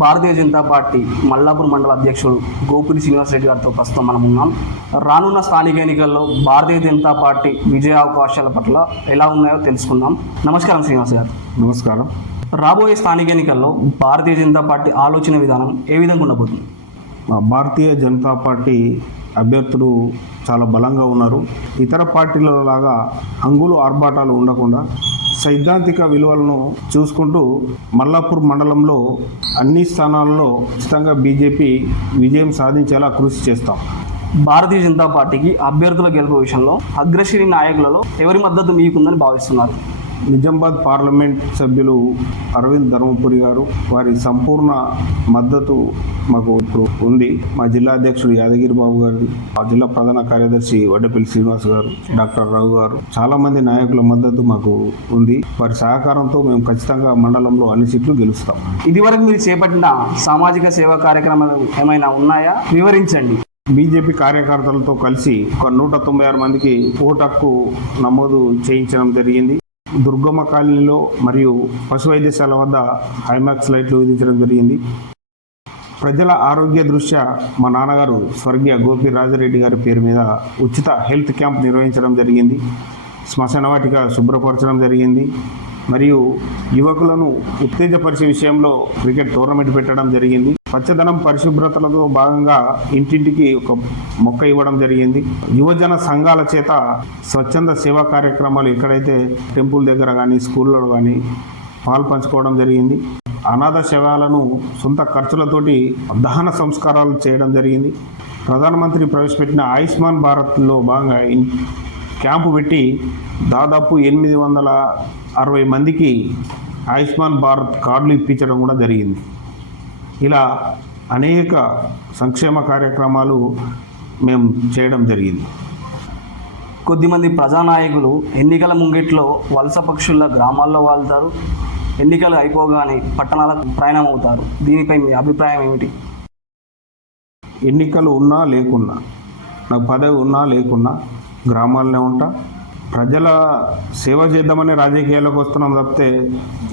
Bharatiya Janata party Mallapur మండల అధ్యక్షుడు గోపిడి శ్రీనివాసరెడ్డి గారితో ప్రస్తుతం మనం ఉన్నాం. రానున్న స్థానిక ఎన్నికల్లో భారతీయ జనతా పార్టీ విజయ అవకాశాల పట్ల ఎలా ఉన్నాయో తెలుసుకుందాం. నమస్కారం శ్రీనివాస్ గారు. నమస్కారం. రాబోయే స్థానిక ఎన్నికల్లో భారతీయ జనతా పార్టీ ఆలోచన విధానం ఏ విధంగా ఉండబోతుంది? భారతీయ జనతా పార్టీ అభ్యర్థులు చాలా బలంగా ఉన్నారు. ఇతర పార్టీల లాగా హంగులు ఆర్భాటాలు ఉండకుండా సైద్ధాంతిక విలువలను చూసుకుంటూ మల్లాపూర్ మండలంలో అన్ని స్థానాల్లో ఖచ్చితంగా బీజేపీ విజయం సాధించేలా కృషి చేస్తాం. భారతీయ జనతా పార్టీకి అభ్యర్థుల గెలుపు విషయంలో అగ్రశ్రేణి నాయకులలో ఎవరి మద్దతు మీకుందని భావిస్తున్నారు? నిజామాబాద్ పార్లమెంట్ సభ్యులు అరవింద్ ధర్మపురి గారు, వారి సంపూర్ణ మద్దతు మాకు ఇప్పుడు ఉంది. మా జిల్లా అధ్యక్షుడు యాదగిరి బాబు గారు, మా జిల్లా ప్రధాన కార్యదర్శి వడ్డపల్లి శ్రీనివాస్ గారు, డాక్టర్ రఘు గారు, చాలా మంది నాయకుల మద్దతు మాకు ఉంది. వారి సహకారంతో మేము ఖచ్చితంగా మండలంలో అన్ని సీట్లు గెలుస్తాం. ఇదివరకు మీరు చేపట్టిన సామాజిక సేవా కార్యక్రమాలు ఏమైనా ఉన్నాయా? వివరించండి. బీజేపీ కార్యకర్తలతో కలిసి ఒక 196 మందికి ఓటు హక్కు నమోదు చేయించడం జరిగింది. దుర్గమ్మ కాలనీలో మరియు పశు వైద్యశాల వద్ద హైమాక్స్ లైట్లు విధించడం జరిగింది. ప్రజల ఆరోగ్య దృష్ట్యా మా నాన్నగారు స్వర్గీయ గోపి రాజరెడ్డి గారి పేరు మీద ఉచిత హెల్త్ క్యాంప్ నిర్వహించడం జరిగింది. శ్మశాన వాటిక శుభ్రపరచడం జరిగింది. మరియు యువకులను ఉత్తేజపరిచే విషయంలో క్రికెట్ టోర్నమెంట్ పెట్టడం జరిగింది. పచ్చదనం పరిశుభ్రతలతో భాగంగా ఇంటింటికి ఒక మొక్క ఇవ్వడం జరిగింది. యువజన సంఘాల చేత స్వచ్ఛంద సేవా కార్యక్రమాలు ఎక్కడైతే టెంపుల్ దగ్గర కానీ స్కూల్లో కానీ పాలు పంచుకోవడం జరిగింది. అనాథ శవాలను సొంత ఖర్చులతోటి దహన సంస్కారాలు చేయడం జరిగింది. ప్రధానమంత్రి ప్రవేశపెట్టిన ఆయుష్మాన్ భారత్లో భాగంగా క్యాంపు పెట్టి దాదాపు 860 మందికి ఆయుష్మాన్ భారత్ కార్డులు ఇప్పించడం కూడా జరిగింది. ఇలా అనేక సంక్షేమ కార్యక్రమాలు మేము చేయడం జరిగింది. కొద్దిమంది ప్రజానాయకులు ఎన్నికల ముంగిట్లో వలస పక్షుల గ్రామాల్లో వాళ్తారు, ఎన్నికలు అయిపోగానే పట్టణాలకు ప్రయాణం అవుతారు. దీనిపై మీ అభిప్రాయం ఏమిటి? ఎన్నికలు ఉన్నా లేకున్నా, నాకు పదవి ఉన్నా లేకున్నా గ్రామాలనే ఉంటా. ప్రజల సేవ చేద్దామని రాజకీయాల్లోకి వస్తున్నాం తప్పితే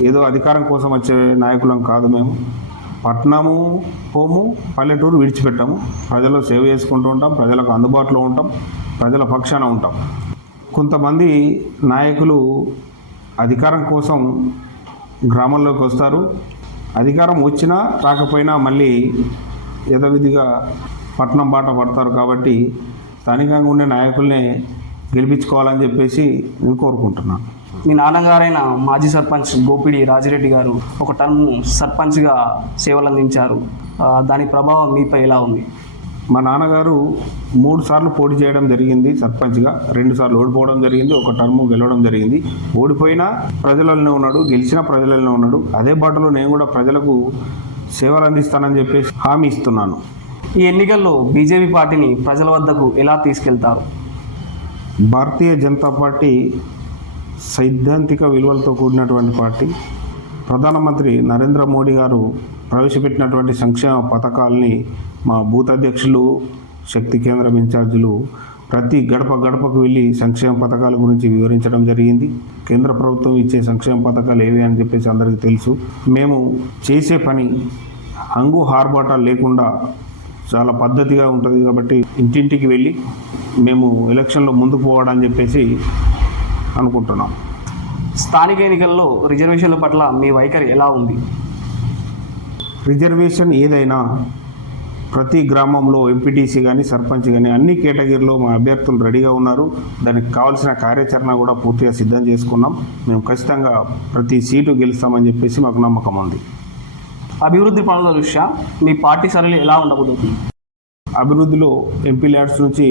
ఏదో అధికారం కోసం వచ్చే నాయకులం కాదు. మేము పట్టణము పోము, పల్లెటూరు విడిచిపెట్టాము. ప్రజలు సేవ చేసుకుంటూ ఉంటాం, ప్రజలకు అందుబాటులో ఉంటాం, ప్రజల పక్షాన ఉంటాం. కొంతమంది నాయకులు అధికారం కోసం గ్రామంలోకి వస్తారు. అధికారం వచ్చినా రాకపోయినా మళ్ళీ యథావిధిగా పట్టణం బాట పడతారు. కాబట్టి స్థానికంగా ఉండే నాయకుల్ని గెలిపించుకోవాలని చెప్పేసి నేను కోరుకుంటున్నాను. మీ నాన్నగారైన మాజీ సర్పంచ్ గోపిడి రాజిరెడ్డి గారు ఒక టర్మ్ సర్పంచ్గా సేవలు అందించారు. దాని ప్రభావం మీపై ఎలా ఉంది? మా నాన్నగారు 3 సార్లు పోటీ చేయడం జరిగింది సర్పంచ్గా. 2 సార్లు ఓడిపోవడం జరిగింది, ఒక టర్ము గెలవడం జరిగింది. ఓడిపోయినా ప్రజలలోనే ఉన్నాడు, గెలిచినా ప్రజలలోనే ఉన్నాడు. అదే బాటలో నేను కూడా ప్రజలకు సేవలు అందిస్తానని చెప్పేసి హామీ ఇస్తున్నాను. ఈ ఎన్నికల్లో బీజేపీ పార్టీని ప్రజల వద్దకు ఎలా తీసుకెళ్తారు? భారతీయ జనతా పార్టీ సైద్ధాంతిక విలువలతో కూడినటువంటి పార్టీ. ప్రధానమంత్రి నరేంద్ర మోడీ గారు ప్రవేశపెట్టినటువంటి సంక్షేమ పథకాలని మా బూత్ అధ్యక్షులు, శక్తి కేంద్రం ఇన్ఛార్జీలు ప్రతి గడప గడపకు వెళ్ళి సంక్షేమ పథకాల గురించి వివరించడం జరిగింది. కేంద్ర ప్రభుత్వం ఇచ్చే సంక్షేమ పథకాలు ఏవి అని చెప్పేసి అందరికీ తెలుసు. మేము చేసే పని హంగు హార్బాటాలు లేకుండా చాలా పద్ధతిగా ఉంటుంది. కాబట్టి ఇంటింటికి వెళ్ళి మేము ఎలక్షన్లో ముందుకు పోవాలని చెప్పేసి అనుకుంటున్నాం. స్థానిక ఎన్నికల్లో రిజర్వేషన్ల పట్ల మీ వైఖరి ఎలా ఉంది? రిజర్వేషన్ ఏదైనా ప్రతి గ్రామంలో ఎంపీటీసీ కానీ సర్పంచ్ కానీ అన్ని కేటగిరీలో మా అభ్యర్థులు రెడీగా ఉన్నారు. దానికి కావాల్సిన కార్యాచరణ కూడా పూర్తిగా సిద్ధం చేసుకున్నాం. మేము ఖచ్చితంగా ప్రతి సీటు గెలుస్తామని చెప్పేసి మాకు నమ్మకం ఉంది. అభివృద్ధి పనుల దృష్ట్యా మీ పార్టీ సరళి ఎలా ఉండబోతుంది? అభివృద్ధిలో ఎంపీ ల్యాడ్స్ నుంచి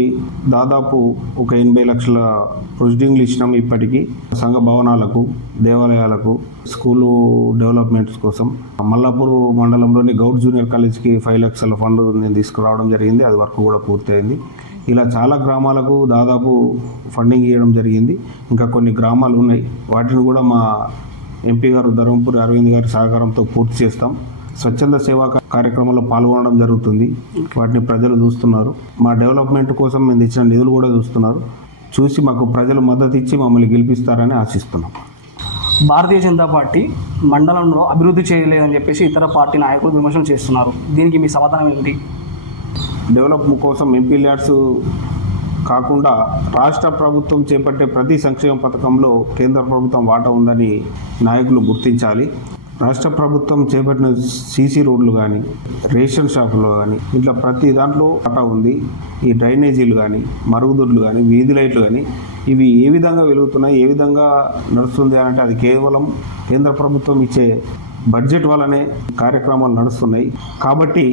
దాదాపు ఒక 80 లక్షల ప్రొసీడింగ్లు ఇచ్చినాం. ఇప్పటికీ సంఘ భవనాలకు, దేవాలయాలకు, స్కూలు డెవలప్మెంట్స్ కోసం మల్లాపూర్ మండలంలోని గౌడ్ జూనియర్ కాలేజ్కి 5 లక్షల ఫండ్ నేను తీసుకురావడం జరిగింది. అది వర్క్ కూడా పూర్తయింది. ఇలా చాలా గ్రామాలకు దాదాపు ఫండింగ్ ఇవ్వడం జరిగింది. ఇంకా కొన్ని గ్రామాలు ఉన్నాయి, వాటిని కూడా మా ఎంపీ గారు ధర్మపురి అరవింద్ గారి సహకారంతో పూర్తి చేస్తాం. స్వచ్ఛంద సేవా కార్యక్రమంలో పాల్గొనడం జరుగుతుంది. వాటిని ప్రజలు చూస్తున్నారు. మా డెవలప్మెంట్ కోసం మేము ఇచ్చిన నిధులు కూడా చూస్తున్నారు. చూసి మాకు ప్రజలు మద్దతు ఇచ్చి మమ్మల్ని గెలిపిస్తారని ఆశిస్తున్నాం. భారతీయ జనతా పార్టీ మండలంలో అభివృద్ధి చేయలేదని చెప్పేసి ఇతర పార్టీ నాయకులు విమర్శలు చేస్తున్నారు. దీనికి మీ సమాధానం ఏంటి? డెవలప్ కోసం ఎంపీ ల్యాడ్స్ కాకుండా రాష్ట్ర ప్రభుత్వం చేపట్టే ప్రతి సంక్షేమ పథకంలో కేంద్ర ప్రభుత్వం వాటా ఉందని నాయకులు గుర్తించాలి. రాష్ట్ర ప్రభుత్వం చేపట్టిన సీసీ రోడ్లు కానీ, రేషన్ షాపులు కానీ, ఇట్లా ప్రతి దాంట్లో వాటా ఉంది. ఈ డ్రైనేజీలు కానీ, మరుగుదొడ్లు కానీ, వీధి లైట్లు కానీ, ఇవి ఏ విధంగా వెలుగుతున్నాయి, ఏ విధంగా నడుస్తుంది అంటే అది కేవలం కేంద్ర ప్రభుత్వం ఇచ్చే బడ్జెట్ వల్లనే కార్యక్రమాలు నడుస్తున్నాయి. కాబట్టి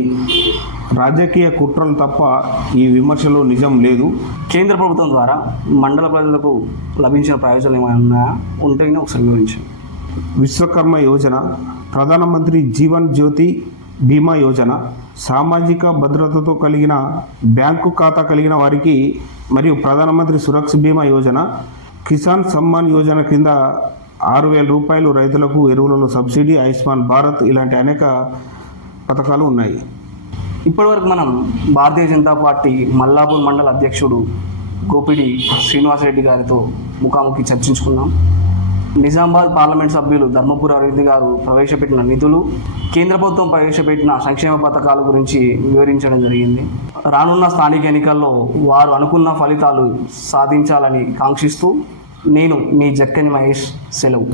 రాజకీయ కుట్రలు తప్ప ఈ విమర్శలో నిజం లేదు. కేంద్ర ప్రభుత్వం ద్వారా మండల ప్రజలకు లభించిన ప్రయోజనాలు ఏమైనా ఉన్నాయా? ఉంటేనే ఒకసారి వివరించండి. విశ్వకర్మ యోజన, ప్రధానమంత్రి జీవన్ జ్యోతి బీమా యోజన, సామాజిక భద్రతతో కలిగిన బ్యాంకు ఖాతా కలిగిన వారికి మరియు ప్రధానమంత్రి సురక్ష బీమా యోజన, కిసాన్ సమ్మాన్ యోజన కింద 6,000 రూపాయలు రైతులకు ఎరువులలో సబ్సిడీ, ఆయుష్మాన్ భారత్ ఇలాంటి అనేక పథకాలు ఉన్నాయి. ఇప్పటివరకు మనం భారతీయ జనతా పార్టీ మల్లాపూర్ మండల అధ్యక్షుడు గోపిడి శ్రీనివాసరెడ్డి గారితో ముఖాముఖి చర్చించుకున్నాం. నిజామాబాద్ పార్లమెంట్ సభ్యులు ధర్మపురి అరవింద్ గారు ప్రవేశపెట్టిన నిధులు, కేంద్ర ప్రభుత్వం ప్రవేశపెట్టిన సంక్షేమ పథకాల గురించి వివరించడం జరిగింది. రానున్న స్థానిక ఎన్నికల్లో వారు అనుకున్న ఫలితాలు సాధించాలని కాంక్షిస్తూ నేను మీ జక్కని మహేష్ సెలవు.